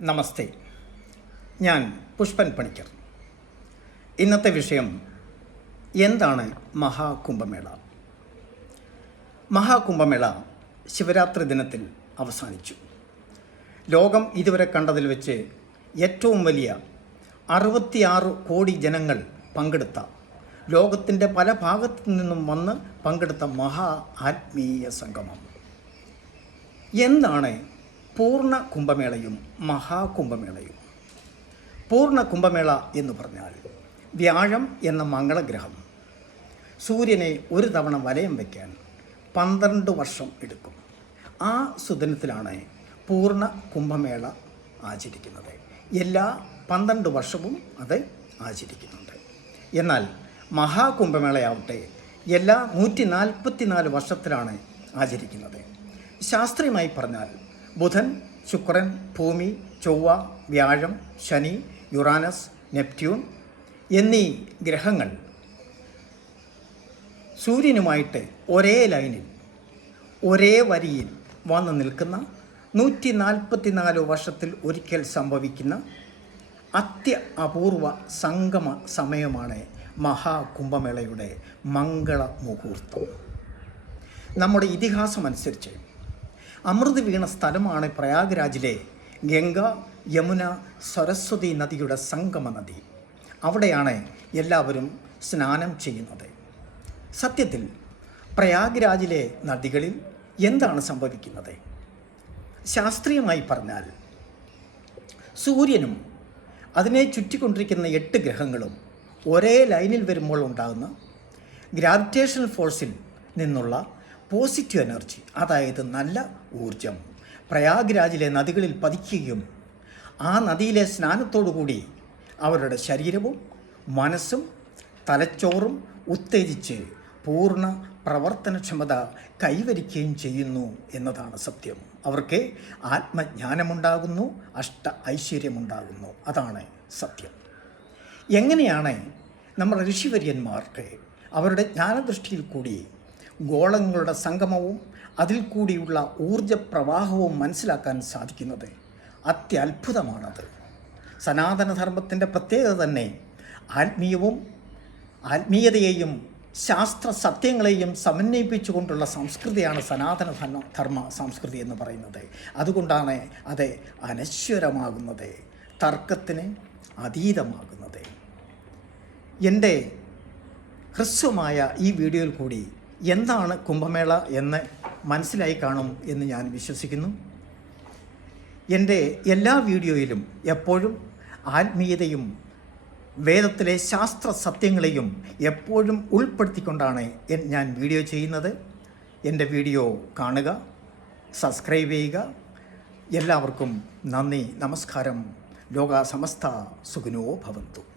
നമസ്തേ. ഞാൻ പുഷ്പൻ പണിക്കർ. ഇന്നത്തെ വിഷയം എന്താണ് മഹാകുംഭമേള? മഹാകുംഭമേള ശിവരാത്രി ദിനത്തിൽ അവസാനിച്ചു. ലോകം ഇതുവരെ കണ്ടതിൽ വെച്ച് ഏറ്റവും വലിയ അറുപത്തിയാറ് കോടി ജനങ്ങൾ പങ്കെടുത്ത ലോകത്തിന്റെ പല ഭാഗത്തു നിന്നും വന്ന് പങ്കെടുത്ത മഹാ ആത്മീയ സംഗമം. എന്താണ് പൂർണ കുംഭമേളയും മഹാകുംഭമേളയും. പൂർണ കുംഭമേള എന്ന് പറഞ്ഞാൽ വ്യാഴം എന്ന മംഗളഗ്രഹം. സൂര്യനെ ഒരു തവണ വലയം വയ്ക്കാൻ പന്ത്രണ്ട് വർഷം എടുക്കും. ആ സുദിനത്തിലാണ് പൂർണ കുംഭമേള ആചരിക്കുന്നത്. എല്ലാ പന്ത്രണ്ട് വർഷവും അത് ആചരിക്കുന്നുണ്ട്. എന്നാൽ മഹാകുംഭമേളയാവട്ടെ എല്ലാ നൂറ്റി നാൽപ്പത്തി നാല് വർഷത്തിലാണ് ആചരിക്കുന്നത്. ശാസ്ത്രീയമായി പറഞ്ഞാൽ ബുധൻ ശുക്രൻ ഭൂമി ചൊവ്വ വ്യാഴം ശനി യുറാനസ് നെപ്റ്റ്യൂൺ എന്നീ ഗ്രഹങ്ങൾ സൂര്യനുമായിട്ട് ഒരേ ലൈനിൽ ഒരേ വരിയിൽ വന്നു നിൽക്കുന്ന നൂറ്റി നാൽപ്പത്തി നാല് വർഷത്തിൽ ഒരിക്കൽ സംഭവിക്കുന്ന അത്യ അപൂർവ സംഗമ സമയമാണ് മഹാകുംഭമേളയുടെ മംഗള മുഹൂർത്തം. നമ്മുടെ ഇതിഹാസമനുസരിച്ച് അമൃത് വീണ സ്ഥലമാണ് പ്രയാഗ്രാജിലെ ഗംഗ യമുന സരസ്വതി നദിയുടെ സംഗമ നദി. അവിടെയാണ് എല്ലാവരും സ്നാനം ചെയ്യുന്നത്. സത്യത്തിൽ പ്രയാഗ്രാജിലെ നദികളിൽ എന്താണ് സംഭവിക്കുന്നത്? ശാസ്ത്രീയമായി പറഞ്ഞാൽ സൂര്യനും അതിനെ ചുറ്റിക്കൊണ്ടിരിക്കുന്ന എട്ട് ഗ്രഹങ്ങളും ഒരേ ലൈനിൽ വരുമ്പോൾ ഉണ്ടാകുന്ന ഗ്രാവിറ്റേഷണൽ ഫോഴ്സിൽ നിന്നുള്ള പോസിറ്റീവ് എനർജി അതായത് നല്ല ഊർജം പ്രയാഗ്രാജിലെ നദികളിൽ പതിക്കുകയും ആ നദിയിലെ സ്നാനത്തോടുകൂടി അവരുടെ ശരീരവും മനസ്സും തലച്ചോറും ഉത്തേജിച്ച് പൂർണ പ്രവർത്തനക്ഷമത കൈവരിക്കുകയും ചെയ്യുന്നു എന്നതാണ് സത്യം. അവർക്ക് ആത്മജ്ഞാനമുണ്ടാകുന്നു അഷ്ട ഐശ്വര്യമുണ്ടാകുന്നു. അതാണ് സത്യം. എങ്ങനെയാണ് നമ്മുടെ ഋഷിവര്യന്മാർക്ക് അവരുടെ ജ്ഞാനദൃഷ്ടിയിൽ കൂടി ഗോളങ്ങളുടെ സംഗമവും അതിൽ കൂടിയുള്ള ഊർജപ്രവാഹവും മനസ്സിലാക്കാൻ സാധിക്കുന്നത് അത്യത്ഭുതമാണത്. സനാതനധർമ്മത്തിന്റെ പ്രത്യേകത തന്നെ ആത്മീയവും ആത്മീയതയെയും ശാസ്ത്ര സത്യങ്ങളെയും സമന്വയിപ്പിച്ചുകൊണ്ടുള്ള സംസ്കൃതിയാണ് സനാതന ധർമ്മ സംസ്കൃതി എന്ന് പറയുന്നത്. അതുകൊണ്ടാണ് അത് അനശ്വരമാകുന്നത് തർക്കത്തിന് അതീതമാകുന്നത്. എന്റെ ഹ്രസ്വമായ ഈ വീഡിയോയിൽ കൂടി എന്താണ് കുംഭമേള എന്ന് മനസ്സിലായി കാണും എന്ന് ഞാൻ വിശ്വസിക്കുന്നു. എന്റെ എല്ലാ വീഡിയോയിലും എപ്പോഴും ആത്മീയതയും വേദത്തിലെ ശാസ്ത്ര സത്യങ്ങളെയും എപ്പോഴും ഉൾപ്പെടുത്തിക്കൊണ്ടാണ് ഞാൻ വീഡിയോ ചെയ്യുന്നത്. എന്റെ വീഡിയോ കാണുക സബ്സ്ക്രൈബ് ചെയ്യുക. എല്ലാവർക്കും നന്ദി നമസ്കാരം. ലോക സമസ്ത സുഖിനോ ഭവന്തു.